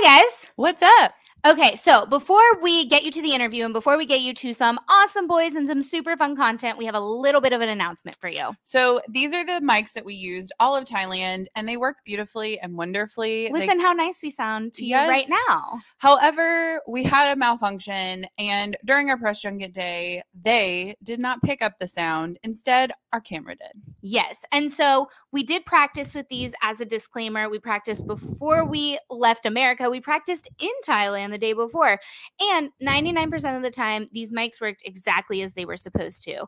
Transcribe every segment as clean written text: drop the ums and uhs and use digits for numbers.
Hi, guys. What's up? Okay, so before we get you to the interview and before we get you to some awesome boys and some super fun content, we have a little bit of an announcement for you. So these are the mics that we used all of Thailand, and they work beautifully and wonderfully. Listen how nice we sound to you right now. However, we had a malfunction, and during our press junket day, they did not pick up the sound. Instead, our camera did. Yes, and so we did practice with these as a disclaimer. We practiced before we left America. We practiced in Thailand the day before, and 99% of the time, these mics worked exactly as they were supposed to.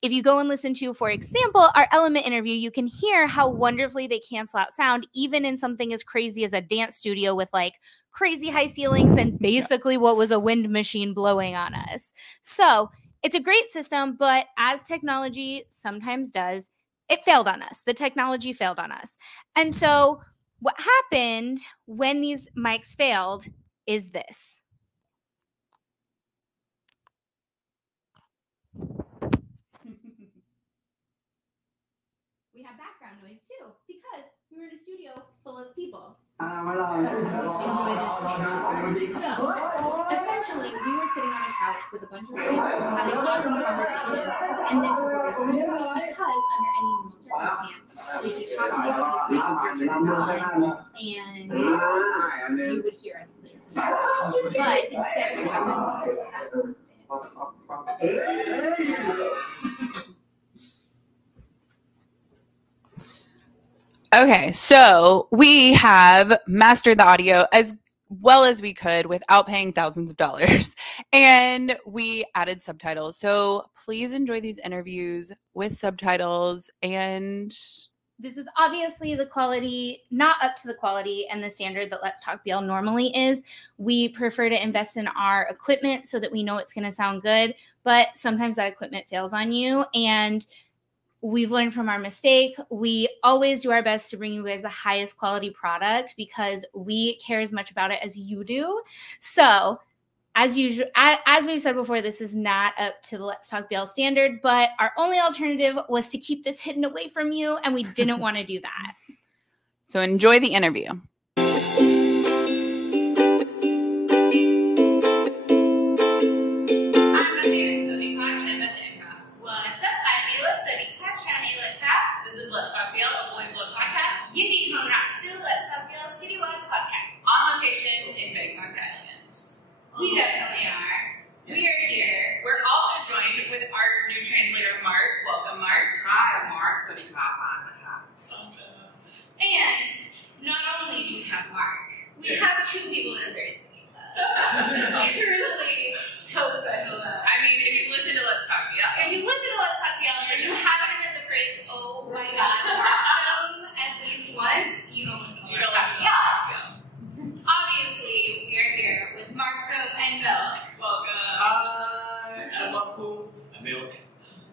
If you go and listen to, for example, our Element interview, you can hear how wonderfully they cancel out sound, even in something as crazy as a dance studio with like crazy high ceilings and basically what was a wind machine blowing on us. So it's a great system, but as technology sometimes does, it failed on us. The technology failed on us. And so what happened when these mics failed is this. We have background noise too, because we were in a studio full of people. Enjoy this. So, essentially, we were sitting on a couch with a bunch of boys having awesome conversations, and this is what was happening. Because under any normal circumstance, we'd be talking about these mics that and you would hear us clearly. But instead, what happened was this. Okay, so we have mastered the audio as well as we could without paying thousands of dollars. And we added subtitles. So please enjoy these interviews with subtitles. And this is obviously the quality, not up to the quality and the standard that Let's Talk BL normally is. We prefer to invest in our equipment so that we know it's going to sound good. But sometimes that equipment fails on you. And we've learned from our mistake. We always do our best to bring you guys the highest quality product because we care as much about it as you do. So as usual, as we've said before, this is not up to the Let's Talk BL standard, but our only alternative was to keep this hidden away from you, and we didn't want to do that. So enjoy the interview. On location in Bangkok, Thailand. We definitely are. Yeah. We are here. We're also joined with our new translator, Mark. Welcome, Mark. Hi, I'm Mark. And not only do we have Mark, we have two people that are very special to us. Truly so special to us. I mean, if you listen to Let's Talk BL. If you listen to Let's Talk BL and you haven't heard the phrase, oh my god, Markpoom at least once, you don't listen to Let's Talk BL. Obviously, we are here with Markpoom and Milk. Welcome. Hi, I'm Markpoom. I'm Milk.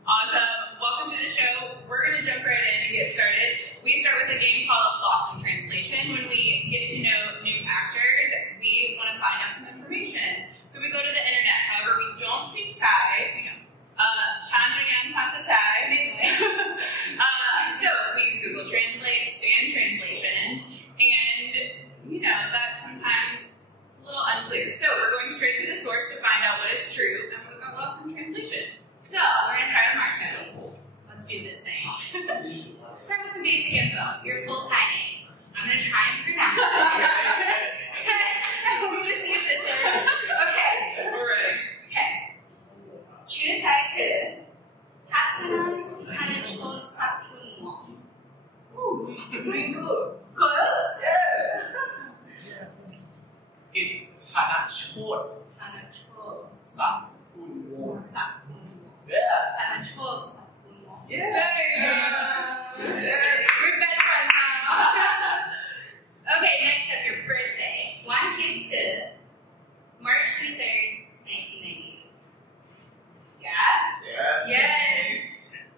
Awesome. Welcome to the show. We're going to jump right in and get started. We start with a game called Lost in Translation. When we get to know new actors, we want to find out some information. So we go to the internet. However, we don't speak Thai. We don't. Chandrayan Pasa Thai. So we use Google Translate, fan translations, and you know, that sometimes it's a little unclear. So we're going straight to the source to find out what is true, and we got lost in translation. So we're going to start with Markpoom. Let's do this thing. Start with some basic info. Your full Thai name. I'm going to try and pronounce it. We're going to see if this works. Okay. We're ready. Okay. Chữ Thai คือ Patsanas Kanachot Sapun. Ooh, pretty good. Close? Yeah. It's Tanachot. Tanachot Sapun. Sapun. Yeah. Tanachot Sapun. Yeah. We're best friends now. Okay, next up, your birthday. One kid to March 23rd, 1990. Yeah? Yes. Yes.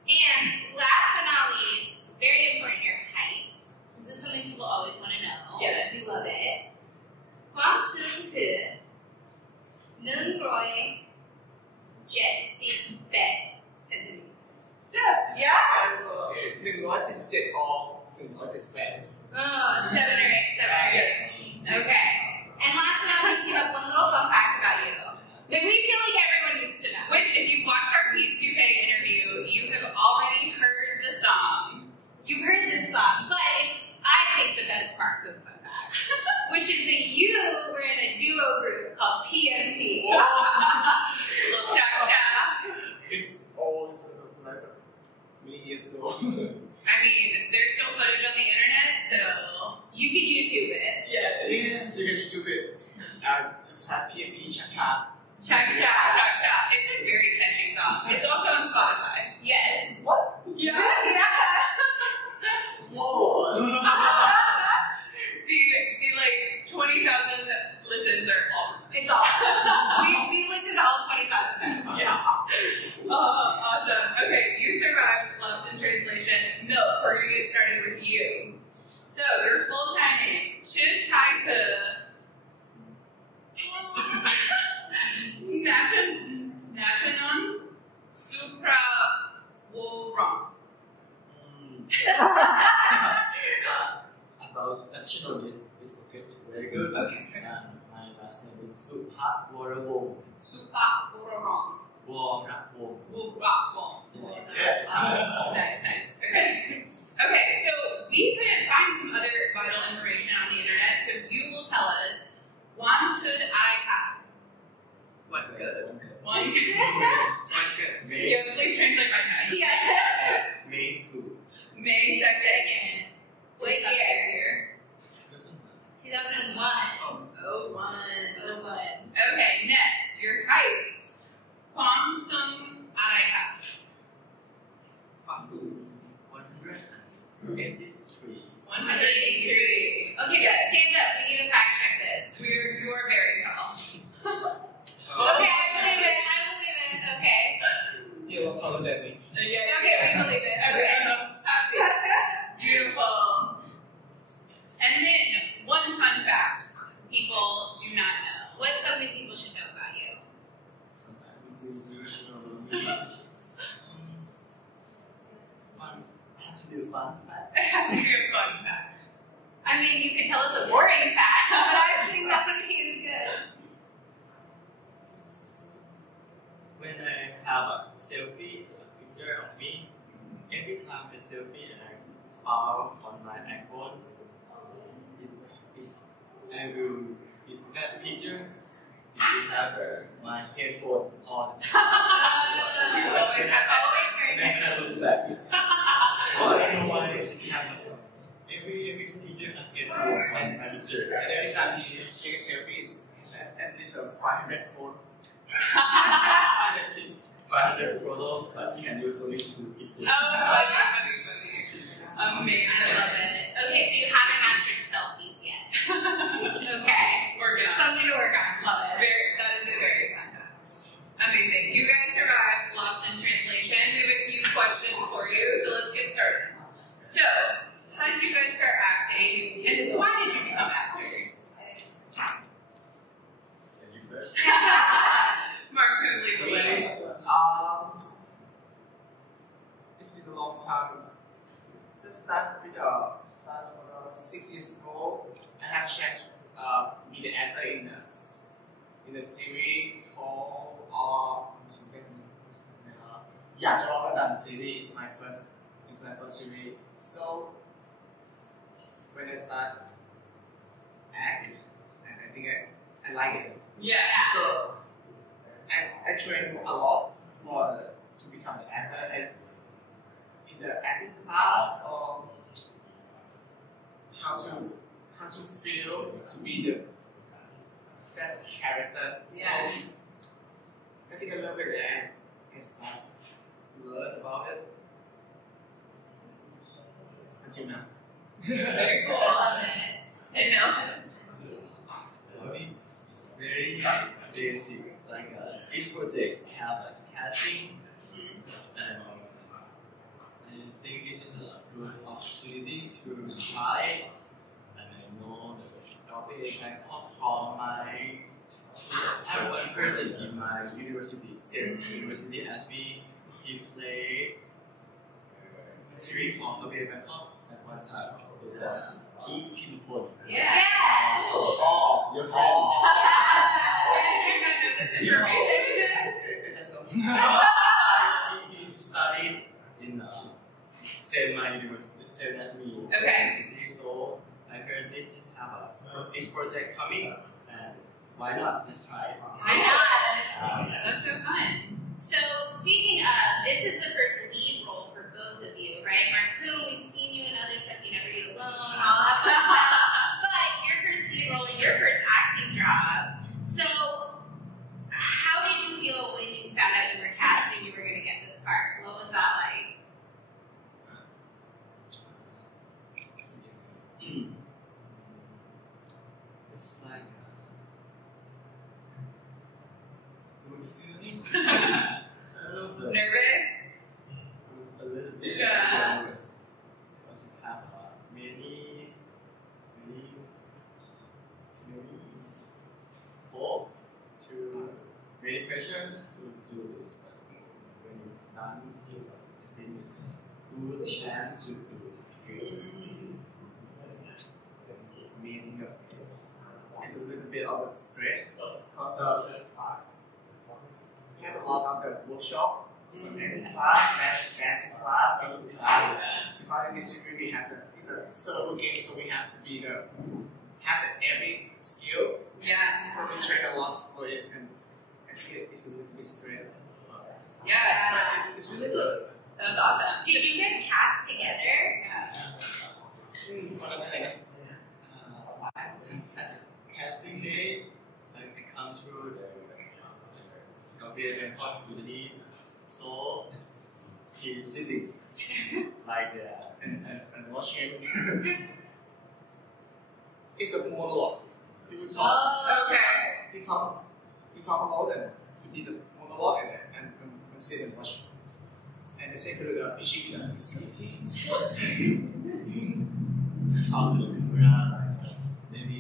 And last but not least, very important, your height. This is something people always want to know. Yeah. We love it. ความสูงคือ178 centimeters. Yeah. Yeah. 177 or 178. Oh, 7 or 8. Okay. duo group called PMP. Little cha-cha. It's always like many years ago. I mean, there's still footage on the internet, so you can YouTube it. Yeah, yes, you can YouTube it. Just type PMP cha-cha. Cha-cha. It's a very catchy song. It's also on Spotify. Yes. What? Yeah. Whoa. The like 20,000 listens are awesome. It's awesome. we listened to all 20,000 times. Yeah. Awesome. Okay, you survived Lost in Translation. Milk, we're going to get started with you. So, your full-time name, Cuteboy National Supra Worong. About national is okay, it's very good. Okay. My last name is Supawarawo. Supra Worong. Warawo. Worong. Yes. Nice. Okay. Okay, so we couldn't find some other vital information on the internet, so you will tell us, one could I have? One good. One could. May, Yeah, please translate my time. Yeah. May 2. May 2nd. What year? 2001. 2001. Oh, one. Okay. Okay, next, your height. Kwang Sung Araya. 183. 183. Okay, Yes. stand up. We need to fact check this. You are very tall. Okay, I believe it. Okay. You're a lot taller than me. Yeah. Okay, we believe it. Okay. Happy. Beautiful. And then, one fun fact people do not know. What's something people should know about you? Fun. I have to do a fun fact. It has to be a fun fact. I mean, you could tell us a boring fact, but I think that would be as good. When I have a selfie, a picture of me, every time I selfie and I found on my iPhone, that picture, it will have my headphone on. You always have that. Always very Then good. I look back. I don't know why it happened. Every picture and headphone on my picture. And every time you take a selfie, it's at least a 500 phone. 500 photos, but you can use only 2 pictures. Oh, funny. Amazing. I love it. Okay, so you haven't mastered selfies yet. Okay. Working on it. Something to work on. Love it. That is a very fun fact. Amazing. You guys survived Lost in Translation. We have a few questions for you, so let's get started. So, how did you guys start acting, and why did you become actors? Can you first? Markpoom, lead the way. It's been a long time. Just start 6 years ago. I have checked be the actor in a series called Yeah, Jordan series. It's my first series. So when I start act, and I think I like it. Yeah. So I train a lot to become an actor. And in the acting class or how to feel to be that character. Yeah. So I think I love it and start to learn about it until now. Very cool. And no? I mean, it's very basic. Like each project have a casting, and I think this is a good opportunity to try. And I know the topic is Bangkok for my. I have one person in my university. Same university as me. He played series from Bangkok at one time. It's EP12. Yeah. Oh, your friend. Where did you guys know this information? I just know. He studied in same my university, same as me. Okay. So I heard this is have a this project coming, and Why not? Let's try it. Why not? That's so fun. So speaking of, this is the first lead role for both of you, right? Markpoom, we've seen you in other stuff. You never eat alone, all that fun stuff. But your first lead role and your first acting job. So how did you feel when you found out you were cast and you were going to get this part? What was that like? It's like a good feeling. I don't know, Nervous? a little bit. Yeah. Because it have many hope to many pressure to do this, but when it's done, it's a good chance to do it. For me, I think it's a little bit of a stress because we have a lot of the workshop, so acting class, dancing class, singing class. Because in this series we have it's a solo game, so we have to have every skill. Yes. So we train a lot for it, and I think it's a little bit stress. Yeah. But it's really good. That's awesome. Did you guys cast together? At casting day, I come through the Bangkok community, so he's sitting like And watching it. It's a monologue. People talk. Okay. He talks a lot, and he did the monologue, and sit and watch. And they say to the PG, talk to the camera like maybe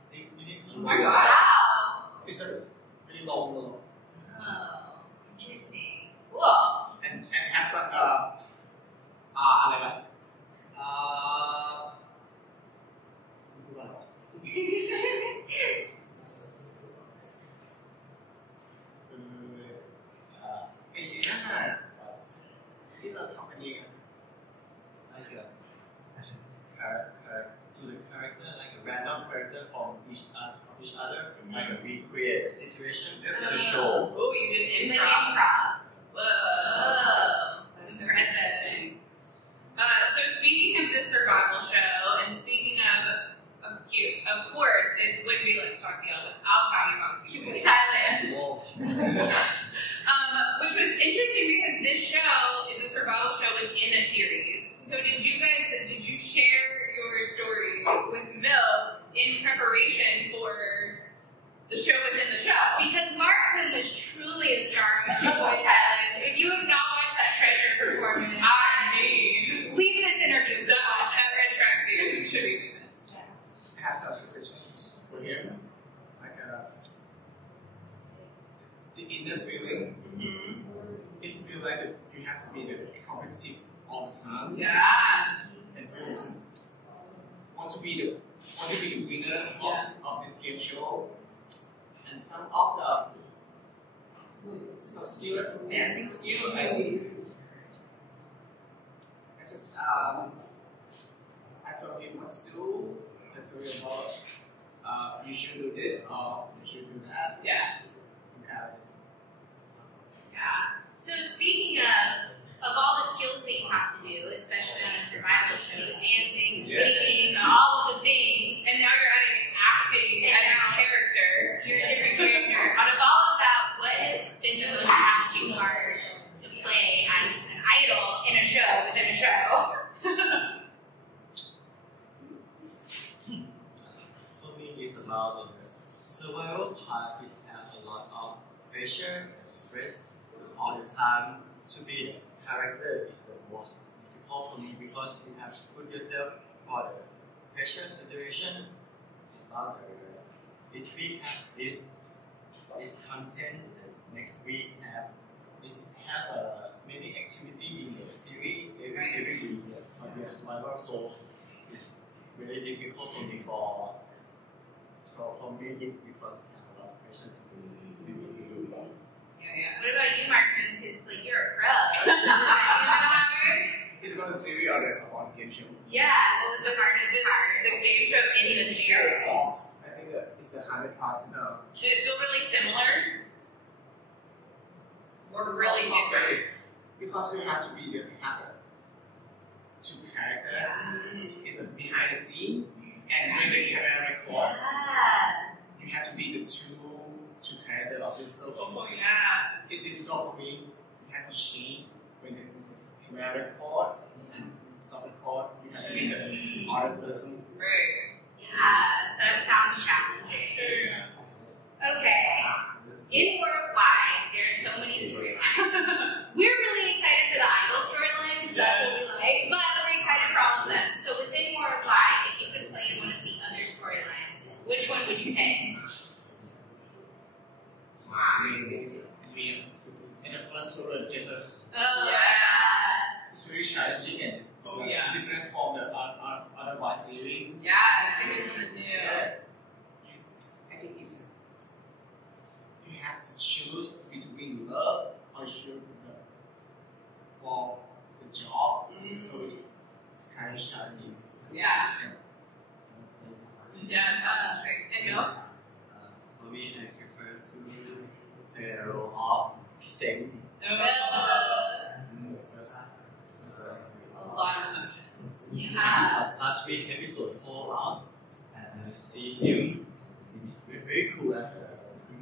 5-6 minutes. Oh my god. Wow. it's a really long monologue. Oh, interesting. Cool. And have someอะไรนะไอ้นี่น่ะที่เราทำกันเอง like a to the character, like a random character from each other, like we create a situation to show. Oh, you did Like improv. improv. Whoa. Oh, That's impressive. interesting. So speaking of this survival show, and speaking of cute, of course, it wouldn't be like talking about. I'll talk about Cuteboy Thailand. Which was interesting because this show is a survival show within a series. So did you share your stories with Mill in preparation for the show within the show? Because Markpoom was truly a star of Cuteboy Thailand. If you have not watched that treasure performance, leave this interview. Go watch it. That red tracksuit should be famous. I have some suggestions for him, like the inner feeling. Mm-hmm. If you feel like you have to be competitive all the time, Yeah. and feel to want to be the winner of this game show, and some skill, dancing skill, I just I told him what to do. I told him about you should do this or you should do that. Yeah. Some habits. Yeah. So speaking of all the skills that you have to do, especially on a survival show, the dancing, the singing, all of the things, And now you're adding acting as a character. you're a different character. Out of all of that, what has been the most challenging part to play as an idol in a show within a show? For me, it's about the survival part. Is have a lot of pressure, stress all the time. To be the character is the most difficult for me because you have to put yourself for the pressure situation. About this week have this content. Next week have many activity in the series every week for the survival. So it's very difficult for me for me because it has a lot of pressure to be busy. Yeah. What about you, Markpoom? Because like you're a pro. So was that even harder? It's about the series or the game show. Yeah. What was the hardest part? The game show in the series. I think that it's the hardest because Did it feel really similar? Or really different? Because we have to be the two characters. It's a behind the scene, and when the camera record, you have to be the two characters of this. So it's difficult for me. You have to change when the camera record and stop record. You have to be the other person. Right. Yeah, that sounds challenging. Okay. In War of Why, there are so many storylines. We're really excited for the idol storyline because that's what we like, but we're excited for all of them. So within War of Why, if you could play in one of the other storylines, which one would you pick? In the first story, Oh, it's very challenging and it's different from the other series. Yeah, it's like it's new. I think it's you have to choose between love or choose for the job. So it's kind of challenging. Yeah. Yeah, that's great. And you? For me, I prefer to play a role of Piseng. A lot of emotions. Yeah. Last week, episode 4 out, and I see him. He's very cool and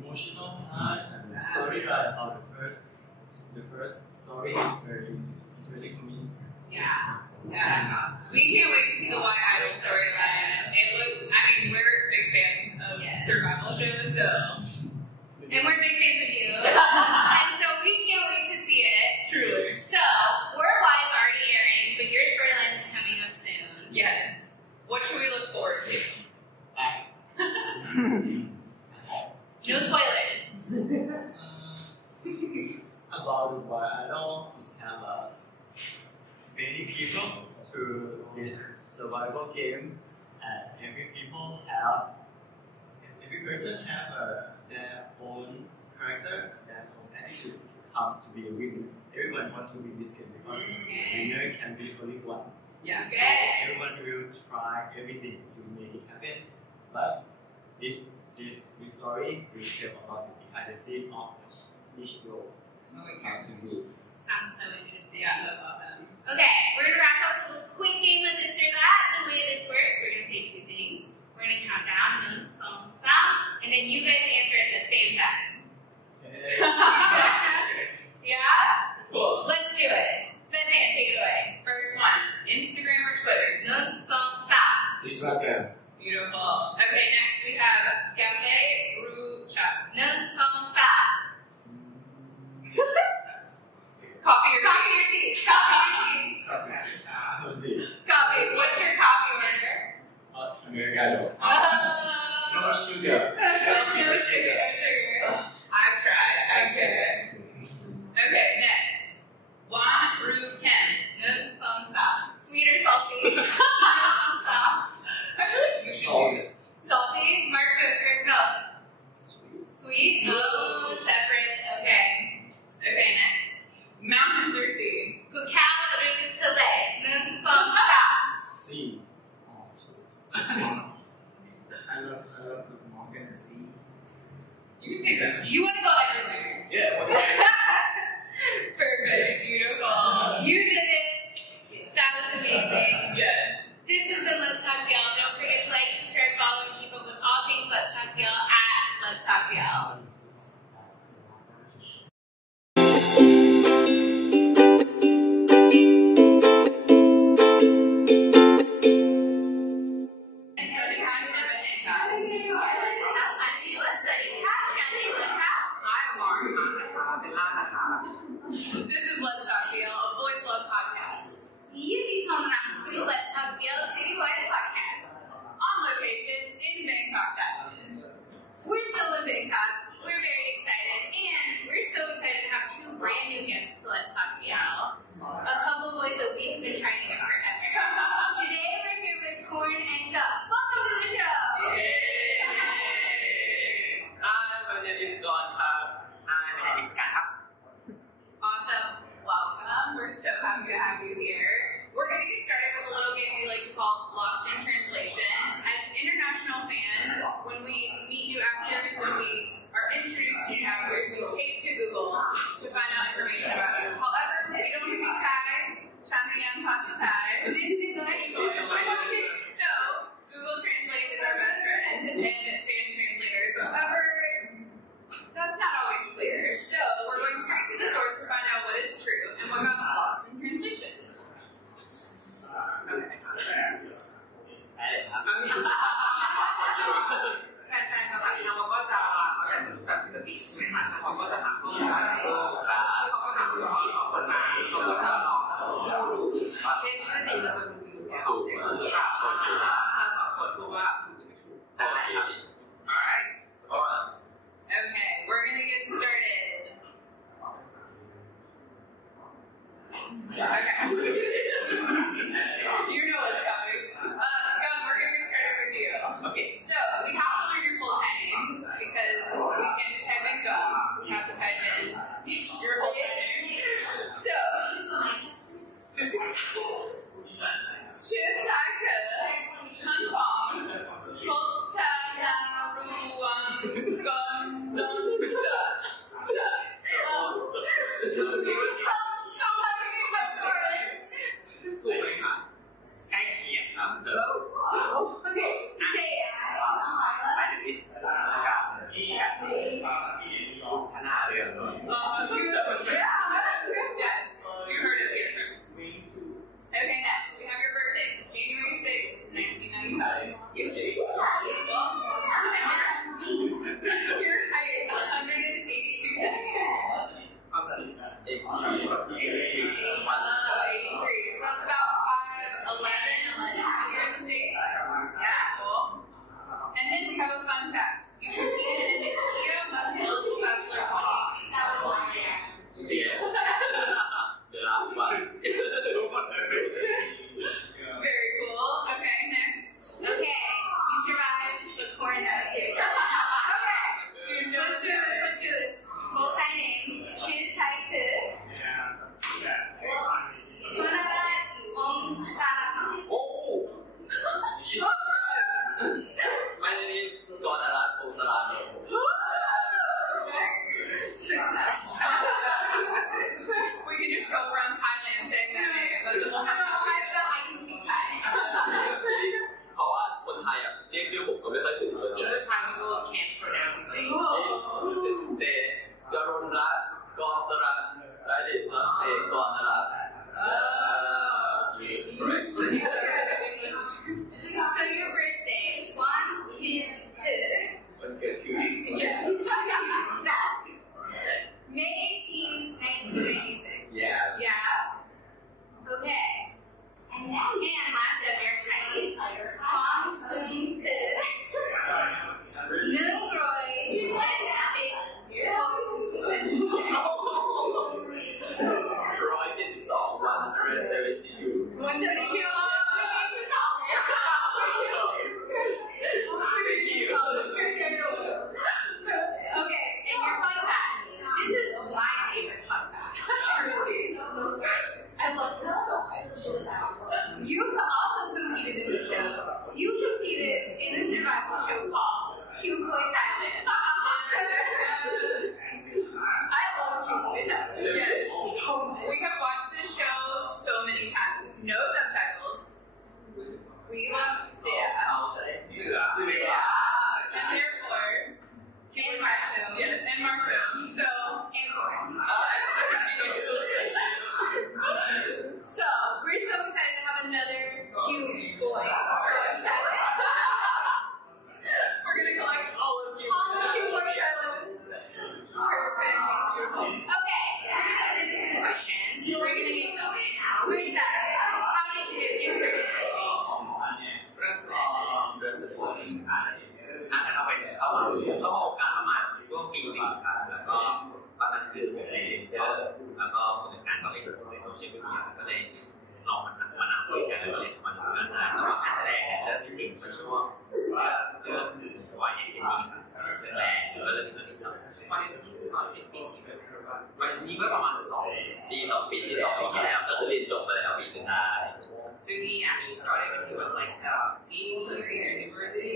emotional part, and the storyline of the first story is really for me. Yeah, that's awesome. We can't wait to see the Why Idol storyline. It looks, I mean, we're big fans of survival shows, so. And we're big fans of you. And so we can't wait to see it. Truly. So, War of Why is already airing, but your storyline is coming up soon. Yes. What should we look forward to? No spoilers. About why I know is have many people to this survival game, and every person have their own character, their own attitude to come to be a winner. Everyone wants to win this game because the winner can be only one. Yeah. So everyone will try everything to make it happen. But this story will tell about the behind the scene of each role. How to be. Sounds so interesting. Yeah, that's awesome. Okay, we're gonna wrap up with a quick game of this or that. The way this works, we're gonna say two things. We're gonna count down, nun, song, found, and then you guys answer at the same time. Yeah? Cool. Let's do it. Ben, take it away. First one, Instagram or Twitter? Nun, song, found. Instagram. Beautiful. Okay, next we have Cafe Rucha. Nun, song, found. Coffee or Coffee or tea? Coffee or tea? Coffee. What's your coffee order? Americano. No sugar. No sugar. I've tried. I'm good. Okay, next. Wan Ru Ken. Nun, song, found. Sweet or salty? Nun, song, found. I feel like you should do it. Salty? Markpoom, no. Sweet? Oh, separate. Okay. Okay, next. Mountains or sea? Kukal ru tale. Nun, song, found. Sea. I love the mountain and sea. You can take that. You want to go everywhere. Yeah. What do you Perfect. Beautiful. You did it. That was amazing. Yes. This has been Let's Talk BL. Don't forget to like, subscribe, follow, and keep up with all things Let's Talk BL at Let's Talk BL. This is Let's Talk BL, a Boys Love podcast. Let's Talk BL Citywide Podcast. On location in Bangkok, Thailand. We're still in Bangkok. We're very excited, and we're so excited to have two brand new guests to Let's Talk BL. A couple of boys that we have been trying to get forever. Today we're here with Korn and Gung. Welcome to the show. Yay! Hi, my name is Gung. Hi, my name is Gung. Awesome. Welcome. actors, when we are introduced to new actors, we take to Google to find out information about you. However, we don't speak Thai. Chandrayan Pasta Thai. So, Google Translate is our best friend and fan translators. However, that's not always clear. So, we're going straight to the source to find out what is true and what got lost in translation. Okay. แฟนๆภาษาจีนเขาก็จะเขาอยากจะรู้จักศิลปินใช่ไหมคะเขาก็จะหาข้อมูลมาให้เขาก็ทำอยู่ที่สองคนมาเขาก็จะพูดดูเช่นชื่อจริงนามสกุลจริงแกออกเสียงหรือเปล่าถ้าสองคนพูดว่าถูกหรือไม่ถูกได้ครับ Alright. Okay, we're gonna get started. Okay. You know what's coming. Gun, we're gonna get started with you. Okay. So we have to learn your full Thai name because we can't just type in Gung. We have to type in your full Thai name. So. Should Thai Kung Pong. Okay, say it. My name is Yes, you heard it here first. Okay, next, we have your birthday, January 6th, 1995. Your height, 182 centimeters. 83. So that's about 5'11" here in the States. Yeah, cool. And then we have a fun fact. You competed in the EO Eligible Bachelor 2018. Very cool. Okay, next. Okay, you survived the corn nuts here. Okay, let's do this. Full Thai name, Chư Thai Khứ. Kunarat Om Sarapam. My name is Gonarat Osarano. Success. We can just go around Thailand saying that name. That's the whole I can speak Thai. เขาว่าคนไทยอ่ะเรียกชื่อผมก็ไม่ค่อยถูกเลย Even Thai people can't pronounce his name. เตกรุณรัตน์กรสรัตน์และเด็กเอกรนรัตน์ correct. So your birthday, Wan Kim Khứ. วันเกิดคือ May 18, 1996. Yes. Yeah. Okay. And last of your height, Hong Sung Khứ. Nung Roy Jet Sik Hong Sen. 172. 172. Too tall. Okay, and your fun fact. This is my favorite fun fact. Truly. I love this so much. You also competed in the show. You competed in a survival show called Cuteboy Thailand. I love Cuteboy Thailand. Yes. So much. We have watched this show so many times. No subtitles. We love Sia. And therefore, And Markpoom. Yes, and Markpoom. So, And Korn. So, we're so excited to have another cute boy from Thailand. we're gonna collect all of you. All of you from Thailand. Perfect. Beautiful. Okay, we're gonna get into some questions. We're gonna get going. First up, how did you guys get started? เริ่มแสดงเริ่มแสดงเข้าไปเข้าวงการประมาณช่วงปี4ครับแล้วก็ตอนนั้นคือผมเล่นเจนเดอร์แล้วก็ผู้จัดการก็ไปดูในโซเชียลมีเดียก็เลยลองมานั่งคุยกันแล้วก็เลยทำมาดูกันได้แต่ว่าการแสดงเนี่ยเริ่มจริงๆมาช่วงเรื่องวายเอสเอ็มดีครับเรื่องแรกก็เริ่มเรื่องที่สองวายเอสเอ็มดีคือตอนเป็นปี4วายเอสเอ็มดีเมื่อประมาณ2 ปีที่แล้วก็คือเรียนจบไปแล้วปีนึง So he actually started when he was like senior year in university.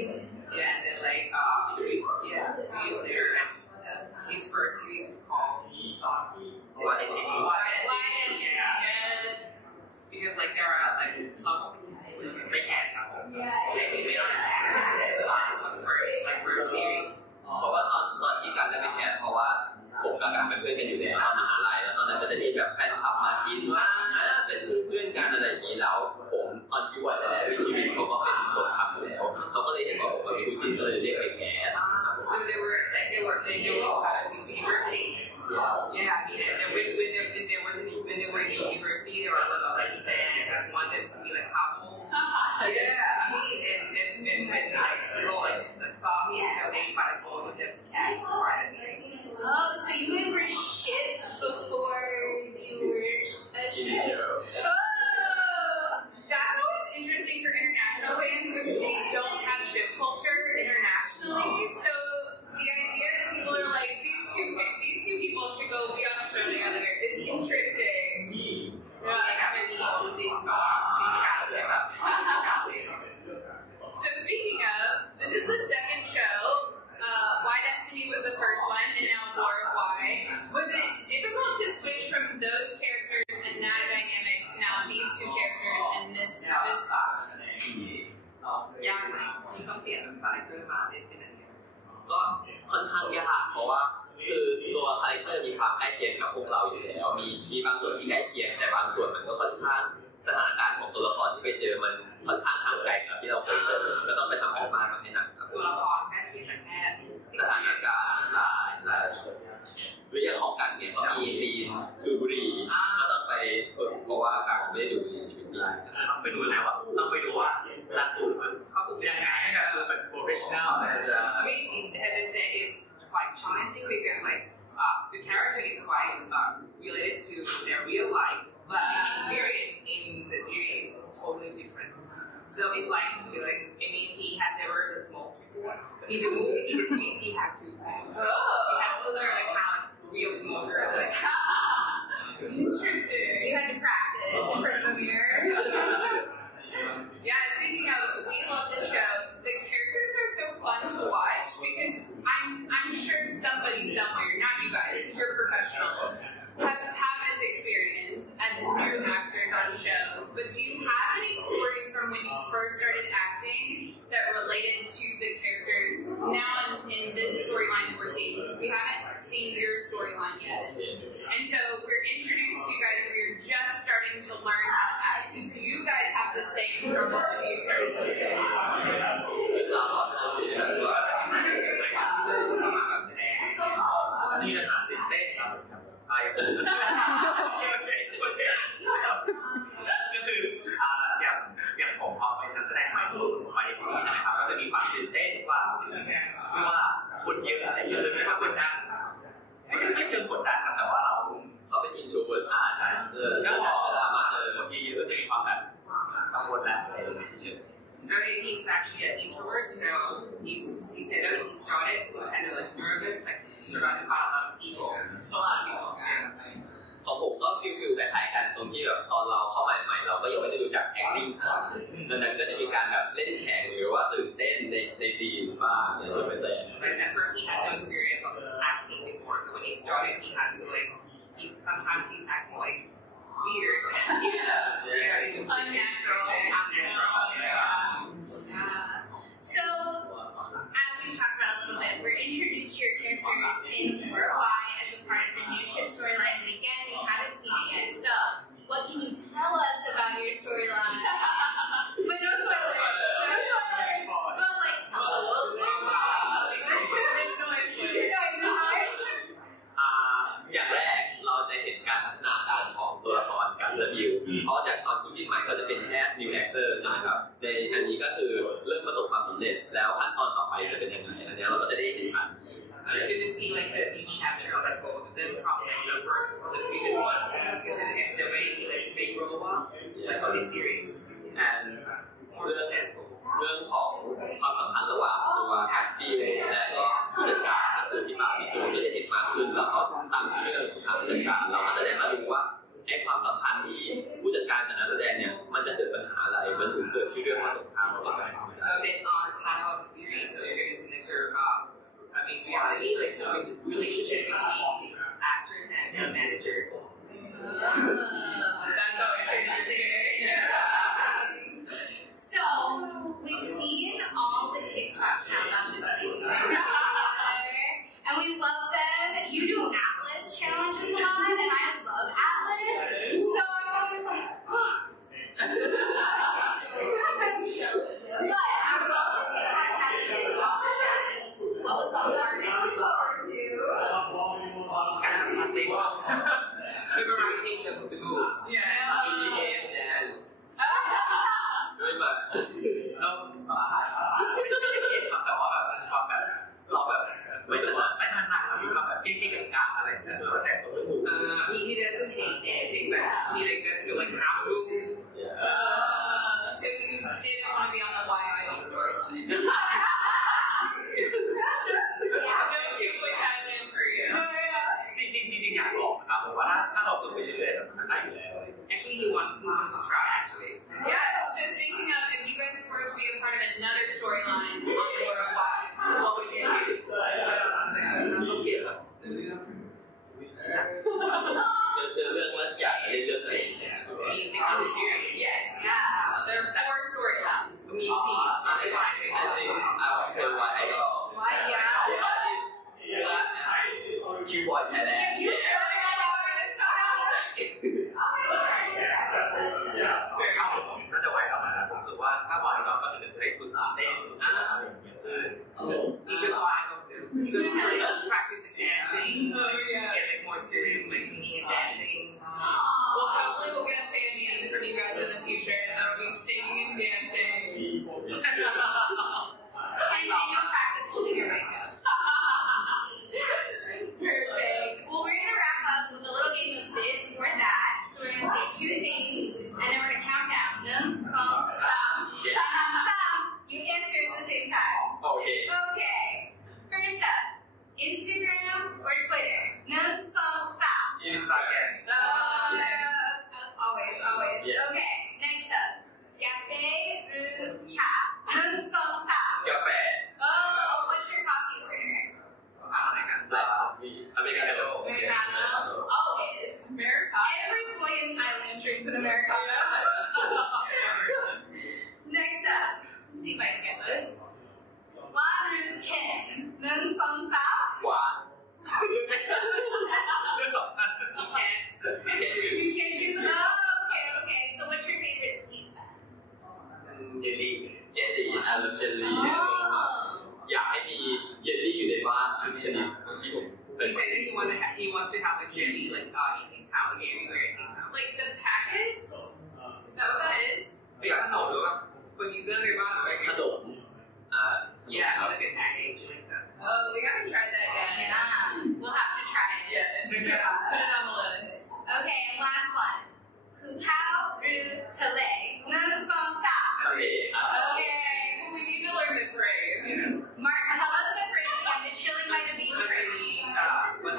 Yeah, and then like yeah, they were since university. Yeah, I mean, and when they were in university, they were a little like fan, like wanted to be like couple. Yeah, I mean, and like people like saw me, so they invited both of them to cast for us. Oh, so you guys were shipped before you were a show? Oh, that's always interesting for international fans because we don't have ship culture internationally. So the idea that people are like these two people should go be on a show together is interesting. So speaking of, this is the second show. Why Destiny was the first one, and now War of Why. Was it difficult to switch from those characters and that dynamic to now these two characters and this box? ยากไหมที่ต้องเปลี่ยนคาแรคเตอร์มาเป็นอันนี้ก็ค่อนข้างยากเพราะว่าคือตัวคาแรคเตอร์มีความใกล้เคียงกับพวกเราอยู่แล้วมีบางส่วนที่ใกล้เคียงแต่บางส่วนมันก็ค่อนข้างสถานการณ์ของตัวละครที่ไปเจอมันค่อนข้างห่างไกลกับที่เราเคยเจอก็ต้องไปทำการบ้านมาให้หนักครับตัวละครแค่เคียงแต่แค่สถานการณ์ใช่หรืออย่างของกันเนี่ยเขามีซีนดูบุหรี่ก็ต้องไปเพราะว่าการไม่ได้ดูบุหรี่ชีวิตจริงต้องไปดูแล้วต้องไปดูว่าหลักสูตรเขาสูตรยังไงให้แบบเป็น professional I mean that is quite challenging because like the character is quite related to their real life but the experience in the series is totally different so it's like I mean he had never smoked before in the movie in the series he had to smoke so he has to learn like how real smoker like interesting. You had to practice in front of a mirror. Yeah, speaking of, we love the show. The characters are so fun to watch because I'm sure somebody somewhere, not you guys, because you're professionals, have this experience as new actors on shows. But do you have any stories from when you first started acting that related to the characters now in this storyline that we're seeing? We haven't seen your storyline yet. And so we're introduced to you guys when you're just starting to learn how to act. Do you guys have the same struggle when you started to doอย่างผมพอเป็นนักแสดงใหม่สุดมาในซีรีส์นะครับก็จะมีความตื่นเต้นว่าคนเยอะอะไรเยอะเลยไม่กดดันไม่เชิงกดดันแต่ว่าเขาเป็นอินโทรเวิร์ตใช่ก็เวลามาเจอคนเยอะๆก็จะมีความแบบกังวลและอะไรเยอะ So he's actually an introvert, so he said that when he started, he was kind of like nervous, like surrounded by a lot of people. ของผมก็ฟิลคล้ายๆกันตรงที่แบบตอนเราเข้ามาใหม่เราก็ยังไม่ได้รู้จัก acting ก่อนดังนั้นก็จะมีการแบบเล่นแข่งหรือว่าตื่นเต้นในซีนบ้างในช่วงแรก But at first he had no experience of acting before, so when he started he had to like sometimes he's acting like weird, unnatural. So, as we've talked about a little bit, we're introduced to your characters in War of Why as a part of the new ship storyline, and again, we haven't seen it yet. So, what can you tell us about your storyline? But no spoilers. But like, tell us.อย่างแรกเราจะเห็นการพัฒนาการของตัวละครกับและบิวเพราะจากตอนคู่จิ้นใหม่ก็จะเป็นแค่ new actor ใช่ไหมครับในอันนี้ก็คือเริ่มประสบความสำเร็จแล้วขั้นตอนต่อไปจะเป็นยังไงอันนี้เราก็จะได้เห็นอันนี้ You're going to see like the new chapter of like both of them from like the first or the previous one because the way they grow up like on this series and more successful เรื่องของความสัมพันธ์ระหว่างตัวแอคทีฟและก็ผู้จัดการก็คือที่ปากที่ตัวก็จะเห็นมากขึ้นแล้วก็ตามชื่อเรื่องของผู้จัดการเราก็จะได้มาดูว่าไอ้ความสัมพันธ์ที่ผู้จัดการกับนักแสดงเนี่ยมันจะเกิดปัญหาอะไรมันถึงเกิดที่เรื่องว่าสงครามระหว่างกัน So based on the title of the series, so you're going to see like I mean reality, like the relationship between the actors and their managers. That's always interesting. So, we've seen all the TikTok challenges that you do and we love them. You do Atlas challenges a lot, and I love Atlas. So I was like, oh. But out of all the TikTok challenges y'all have done, what was the hardest part? memorizing the moves. Dance. โดยแบบเราแต่ว่าแบบความแบบเราแบบไม่ถนัดมีความแบบกิ๊กๆกังๆอะไรแต่ส่วนแต่งตัวไม่ถูก he doesn't hate dancing but he like that's good like how to So you didn't want to be on the YIL storyline. No Cuteboy Thailand for you. จริงอยากลองนะครับแต่ว่าถ้าเราฝึกไปเรื่อยๆมันได้อยู่แล้ว Actually he wants to try actually. Yeah. So speaking of, if you guys were to be a part of another storyline on the World Wide, what would you choose? ต้องเปลี่ยนแบบเรื่องว่าอยากเล่นเรื่องเพลงใช่ไหมมีในการซีรีส์ Yes. Yeah. There are 4 storylines. มี4 storyline I think I want to play Why Idol Why? Yeah. Cuteboy Thailand You really very awesome น่าจะไวเรามาผมรู้สึกว่าถ้าไวเราก็จะได้ฝึกเต้นฝึกอะไรอย่างเงี้ยขึ้น This is why I go to so you can like practice dancing get like more experience like singing and dancing Well, hopefully we'll get a fan meeting from you guys in the future that will be singing and dancing. And your practice will do your makeup. Perfect. Well, we're gonna wrap up with a little game of this or that. So we're gonna say 2 things, and then we're gonna count down. Stop. You answer at the same time. Okay. Okay. First up, Instagram or Twitter? Stop. Instagram. Always. Yeah. Okay. Next up, cafe or cha? Stop. กาแฟ Oh, what's your coffee order? Black coffee Americano Americano. Always. Every boy in Thailand drinks an Americano. Next up, let's see if I can get this. One Ken. Stop. หวานเรื่องสองอัน You can't choose. Oh, okay. So what's your favorite sweet? เยลลี่I love jelly อยากให้มีเยลลี่อยู่ในบ้านทุกชนิดที่ผมเป็น He said that he wants to have a jelly like in his house everywhere in his house Like the packets? Is that what that is? เป็นขนมหรือว่าคนมีเสื้อในบ้านเป็นขนมYeah I like a package like that Oh, we haven't tried that yet. Yeah. We'll have to try it. Yeah. Put it on the list. Okay, and last one. Kupao Ru Tale. Stop. ทะเล Okay. We need to learn this phrase. Mark, tell us the phrase again. The chilling by the beach มันจะ phrase. มีวัน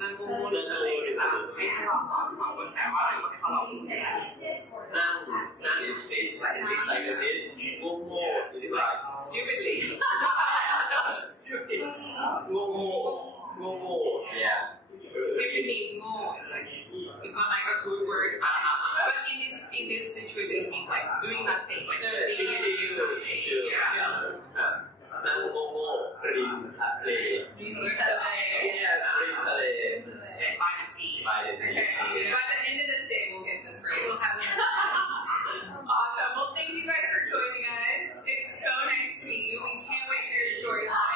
นั่งงงๆอะไรให้เขาคนแปลว่าอะไรให้เขาลองนั่ง is sit like a sit โง่ๆ is like stupidly โง่ๆ yeah stupid means โง่ like it's not like a good word but in this situation it means like doing nothing like chill yeah นั่งโง่ๆริมทะเล Yes, and by the sea. By the end of this day, we'll get this phrase. We'll have it. Awesome. Well, thank you guys for joining us. It's so nice to meet you. We can't wait for your storyline.